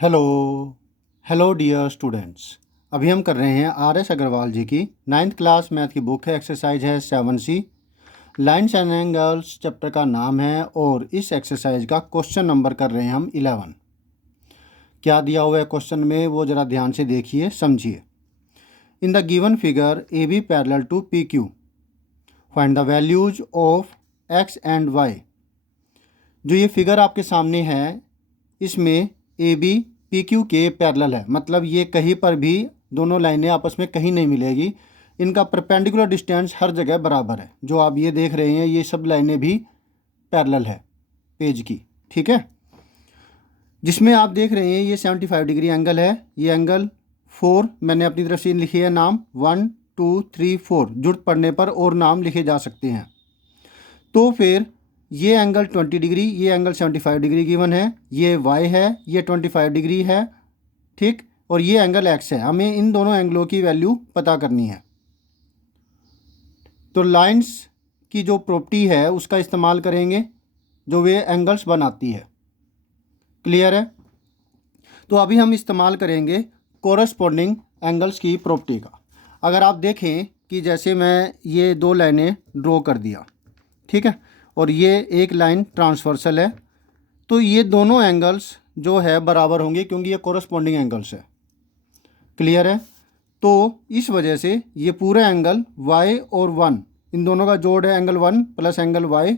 Hello hello dear students. अभी हम कर रहे हैं आर एस अग्रवाल जी की 9th क्लास मैथ की बुक है। एक्सरसाइज है 7C। Lines and angles chapter का नाम है और इस एक्सरसाइज का क्वेश्चन नंबर कर रहे हैं हम 11। क्या दिया हुआ है क्वेश्चन में वो ज़रा ध्यान से देखिए, समझिए। In the given figure A B parallel to P Q, find the values of X and Y. जो ये फिगर आपके सामने है इसमें ए बी पी क्यू के पैरेलल है, मतलब ये कहीं पर भी दोनों लाइनें आपस में कहीं नहीं मिलेगी। इनका परपेंडिकुलर डिस्टेंस हर जगह बराबर है। जो आप ये देख रहे हैं ये सब लाइनें भी पैरेलल है पेज की, ठीक है। जिसमें आप देख रहे हैं ये 75 डिग्री एंगल है। ये एंगल 4 मैंने अपनी तरफ से लिखी है नाम, 1 2 3 4, जरूरत पड़ने पर और नाम लिखे जा सकते हैं। तो फिर ये एंगल 20 डिग्री, ये एंगल 75 डिग्री गिवन है, ये वाई है, ये 25 डिग्री है, ठीक। और ये एंगल एक्स है। हमें इन दोनों एंगलों की वैल्यू पता करनी है। तो लाइंस की जो प्रॉपर्टी है उसका इस्तेमाल करेंगे जो वे एंगल्स बनाती है। क्लियर है। तो अभी हम इस्तेमाल करेंगे कोरस्पॉन्डिंग एंगल्स की प्रॉपर्टी का। अगर आप देखें कि जैसे मैं ये दो लाइनें ड्रॉ कर दिया, ठीक है, और ये एक लाइन ट्रांसवर्सल है, तो ये दोनों एंगल्स जो है बराबर होंगे क्योंकि ये कोरस्पॉन्डिंग एंगल्स है। क्लियर है। तो इस वजह से ये पूरा एंगल y और 1 इन दोनों का जोड़ है, angle 1 plus angle y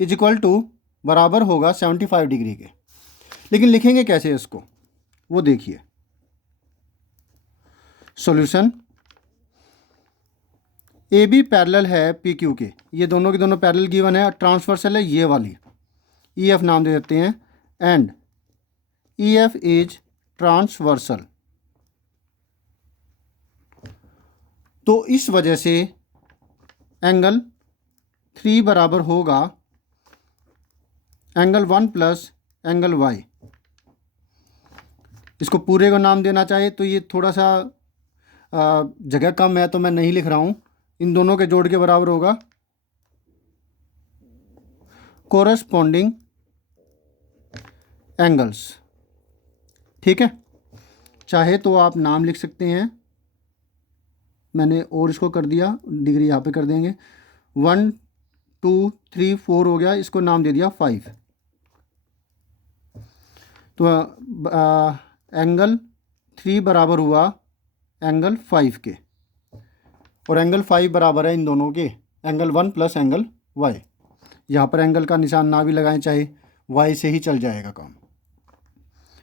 is equal to बराबर होगा 75 डिग्री के। लेकिन लिखेंगे कैसे इसको वो देखिए। सॉल्यूशन, ए बी पैरेलल है पी क्यू के, ये दोनों के दोनों पैरेलल गिवन है, ट्रांसवर्सल है ये वाली, ई एफ नाम दे देते हैं, and E F is transversal. तो इस वजह से एंगल 3 बराबर होगा एंगल 1 प्लस एंगल वाई। इसको पूरे को नाम देना चाहे तो ये थोड़ा सा जगह कम है तो मैं नहीं लिख रहा हूँ। इन दोनों के जोड़ के बराबर होगा कोरस्पॉन्डिंग एंगल्स, ठीक है। चाहे तो आप नाम लिख सकते हैं, मैंने और इसको कर दिया, डिग्री यहाँ पे कर देंगे। 1 2 3 4 हो गया, इसको नाम दे दिया 5। तो एंगल 3 बराबर हुआ एंगल 5 के, और एंगल 5 बराबर है इन दोनों के एंगल 1 प्लस एंगल वाई। यहाँ पर एंगल का निशान ना भी लगाएं, चाहे वाई से ही चल जाएगा काम,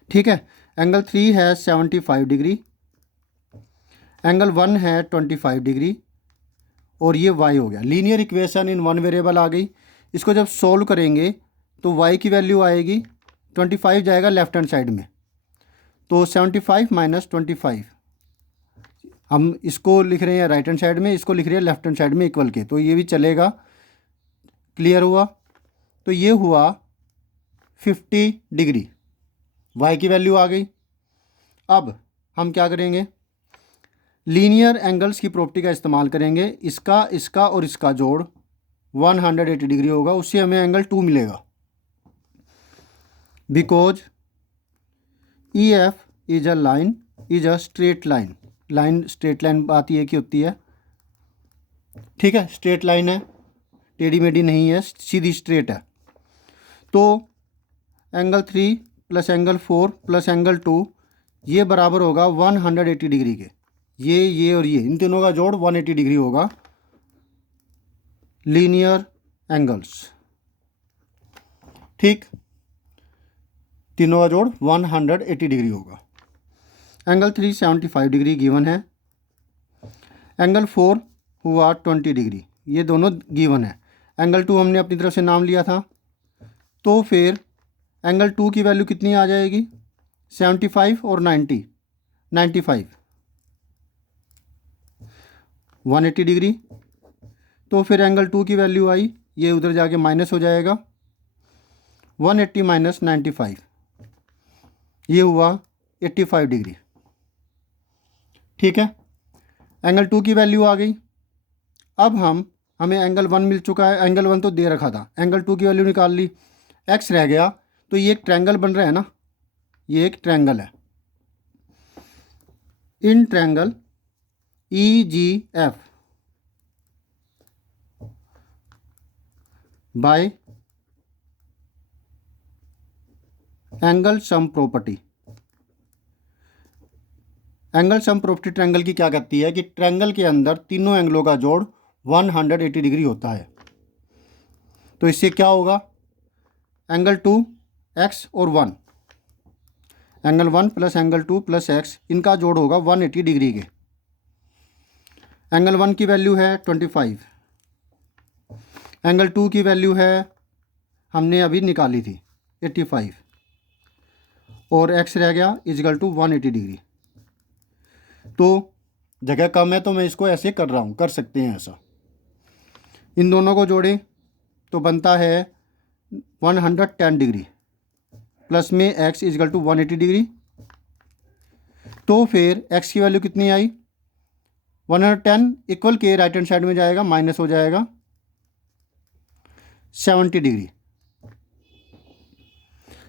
ठीक है। एंगल 3 है 75 डिग्री, एंगल 1 है 25 डिग्री, और ये y हो गया। Linear equation in one variable आ गई। इसको जब सोल्व करेंगे तो y की वैल्यू आएगी 25 जाएगा लेफ्ट हैंड साइड में, तो 75 माइनस 25, हम इसको लिख रहे हैं राइट हैंड साइड में, इसको लिख रहे हैं लेफ्ट हैंड साइड में इक्वल के, तो ये भी चलेगा। क्लियर हुआ। तो ये हुआ 50 डिग्री, y की वैल्यू आ गई। अब हम क्या करेंगे, लीनियर एंगल्स की प्रॉपर्टी का इस्तेमाल करेंगे। इसका इसका और इसका जोड़ 180 डिग्री होगा, उससे हमें एंगल 2 मिलेगा। Because E F is a line, is a straight line. Line straight line आती है कि होती है, ठीक है, स्ट्रेट लाइन है, टेढ़ी मेढ़ी नहीं है, सीधी स्ट्रेट है। तो angle 3 plus angle 4 plus angle 2 ये बराबर होगा 180 डिग्री के। ये और ये इन तीनों का जोड़ 180 डिग्री होगा। लीनियर एंगल्स, ठीक, तीनों का जोड़ 180 डिग्री होगा। एंगल 3 75 डिग्री गिवन है, एंगल 4 हुआ 20 डिग्री, ये दोनों गिवन है। एंगल 2 हमने अपनी तरफ से नाम लिया था, तो फिर एंगल 2 की वैल्यू कितनी आ जाएगी, 75 और 90, 95, 180 डिग्री। तो फिर एंगल 2 की वैल्यू आई, ये उधर जाके माइनस हो जाएगा, 180 माइनस 95, ये हुआ 85 डिग्री, ठीक है। एंगल 2 की वैल्यू आ गई। अब हमें एंगल 1 मिल चुका है, एंगल 1 तो दे रखा था, एंगल 2 की वैल्यू निकाल ली, एक्स रह गया। तो ये एक ट्रायंगल बन रहा है ना, ये एक ट्रायंगल है। In triangle EGF bye angle sum property. Angle sum property triangle की क्या करती है कि ट्रायंगल के अंदर तीनों एंगलों का जोड़ 180 डिग्री होता है। तो इससे क्या होगा, एंगल 2 x और 1, angle 1 plus angle 2 plus x, इनका जोड़ होगा 180 डिग्री के। एंगल 1 की वैल्यू है 25, एंगल 2 की वैल्यू है हमने अभी निकाली थी 85, और x रह गया इजकल टू 180 डिग्री। तो जगह कम है तो मैं इसको ऐसे कर रहा हूँ, कर सकते हैं ऐसा। इन दोनों को जोड़ें तो बनता है 110 डिग्री प्लस में x इजकल टू 180 डिग्री। तो फिर x की वैल्यू कितनी आई, 110 इक्वल के राइट हैंड साइड में जाएगा, माइनस हो जाएगा 70 डिग्री।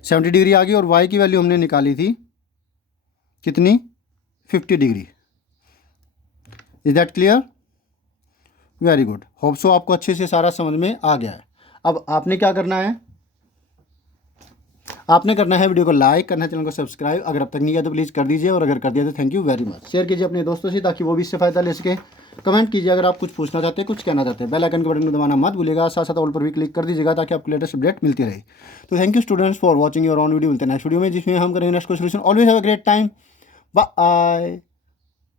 70 डिग्री आ गई। और y की वैल्यू हमने निकाली थी कितनी, 50 degree. Is that clear? Very good. Hope so आपको अच्छे से सारा समझ में आ गया है। अब आपने क्या करना है, आपने करना है वीडियो को लाइक करना है, चैनल को सब्सक्राइब अगर अब तक नहीं किया तो प्लीज़ कर दीजिए, और अगर कर दिया तो thank you very much. Share कीजिए अपने दोस्तों से ताकि वो भी इससे फ़ायदा ले सके। कमेंट कीजिए अगर आप कुछ पूछना चाहते हैं, कुछ कहना चाहते हैं। बेल आइकन के बटन को दबाना मत भूलिएगा, साथ साथ ऑल पर भी क्लिक कर दीजिएगा ताकि आपको लेटेस्ट अपडेट मिलती रहे। तो thank you students for watching your on video. मिलते हैं नेक्स्ट वीडियो में जिसमें हम करेंगे next question. Always have a great time. Bye.